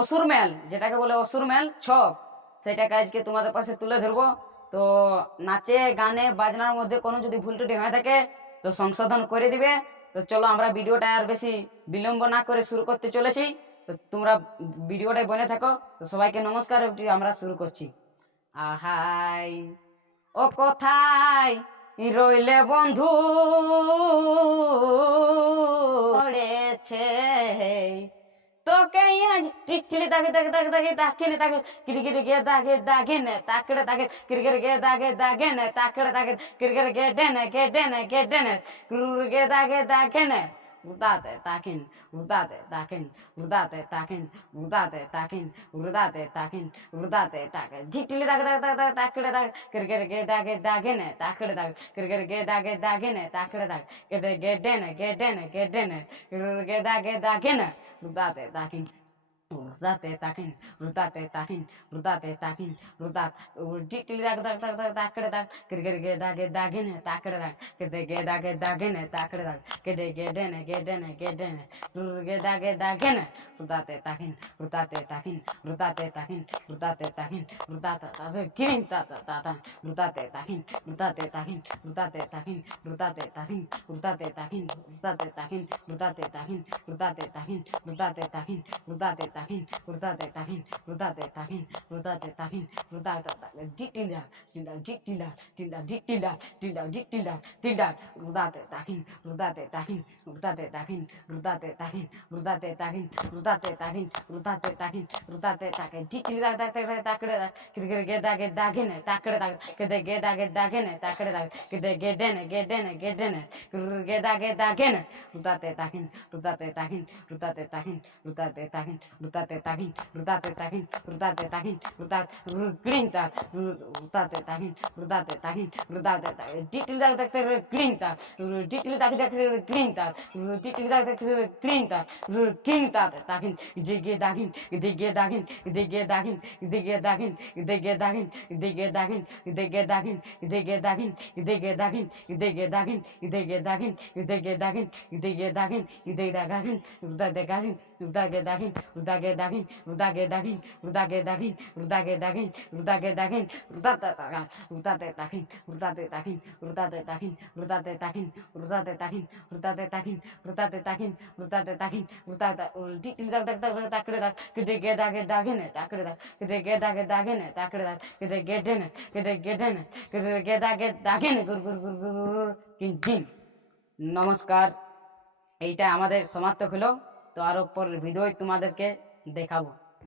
অসুর মেল, যেটাকে বলে অসুর মেল ছক, সেটাকে আজকে তোমাদের পাশে তুলে ধরবো। তো নাচে গানে বাজনার মধ্যে কোনো যদি ভুল ত্রুটি হয়ে থাকে তো সংশোধন করে দিবে। তো চলো আমরা ভিডিওটা আর বেশি বিলম্ব না করে শুরু করতে চলেছি। তো তোমরা ভিডিওটাই বনে থাকো। তো সবাইকে নমস্কার, আমরা শুরু করছি। আহাই ও কোথায় রইলে বন্ধু পড়েছে তোকে আজ টিকটিলি দাগে দাগে দাগে দাগে দাগে দাগে কিরকিরে গে দাগে দাগে নে তাকড়ে দাগে কিরকিরে গে দাগে দাগে নে তাকড়ে দাগে কিরকিরে গে ডেনে গে ডেনে গে ডেনে কুরুর গে দাগে দাগে নে উদাতে তাকিন উদাতে তাকিন উদাতে তাকিন উদাতে তাকিন উদাতে তাকিন উদাতে তাকে ঝিকটিলি দাগে দাগে দাগে তাকড়ে দাগে কিরকিরে গে দাগে দাগে নে তাকড়ে দাগে কিরকিরে গে দাগে দাগে নে তাকড়ে দাগে গে ডেনে গে ডেনে গে ডেনে কুরুর গে দাগে দাগে নে Rudate takin, rudate takin, rudate takin, rudate takin, rudat, dikili dag dag dag dag takre dag, kirge dag dagine, takre dag, kede dag dagine, takre dag, kede gedene, rurge dag dagine, rudate takin, rudate takin, rudate takin, rudate takin, rudata, kirin tata tata, rudate takin, rudate takin, rudate takin, rudate takin, rudate takin, rudate takin, rudate takin, rudate takin, rudate takin, rudate takin, rudate takin, rudate takin, rudate takin, rudate takin, diktilda, diktilda, diktilda, diktilda, diktilda, diktilda, rudate takin, rudate takin, rudate takin, rudate takin, rudate takin, rudate takin, rudate takin, rudate takin, diktilda, takre, kirge dage dagene, takre dag, kede ge dage dagene, takre dag, kede gedene, kirge dage dagene, rudate takin, rudate takin, rudate takin, rudate takin, rudate takin, rudate takin, rudate takin, rudate grinta, rudate takin, rudate takin, rudate takin, dikil dag grinta, dikil dag grinta, dikil dag grinta, grinta takin, jige dagin, dige dagin, dige dagin, dige dagin, dige dagin, dige dagin, dige dagin, dige dagin, dige dagin, dige dagin, dige dagin, dige dagin, dige dagin, dige dagin, udage dagin, udage dagin, udage dagin, udage dagin, udage dagin, udage dagin, udage dagin, udate dagin, udate dagin, udate dagin, udate dagin, udate dagin, udate dagin, udate dagin, udate dagin, udate dagin, udate dikil dag dag dag takre dag, kede ge dage dagene, takre dag, kede ge dage dagene, takre dag, kede ge dene, kede ge dene, kede ge dage dagene, gur gur gur gur কিন কিন। নমস্কার, এইটা আমাদের সমাপ্ত হলো। তো আরো পরের ভিডিও তোমাদেরকে দেখাবো।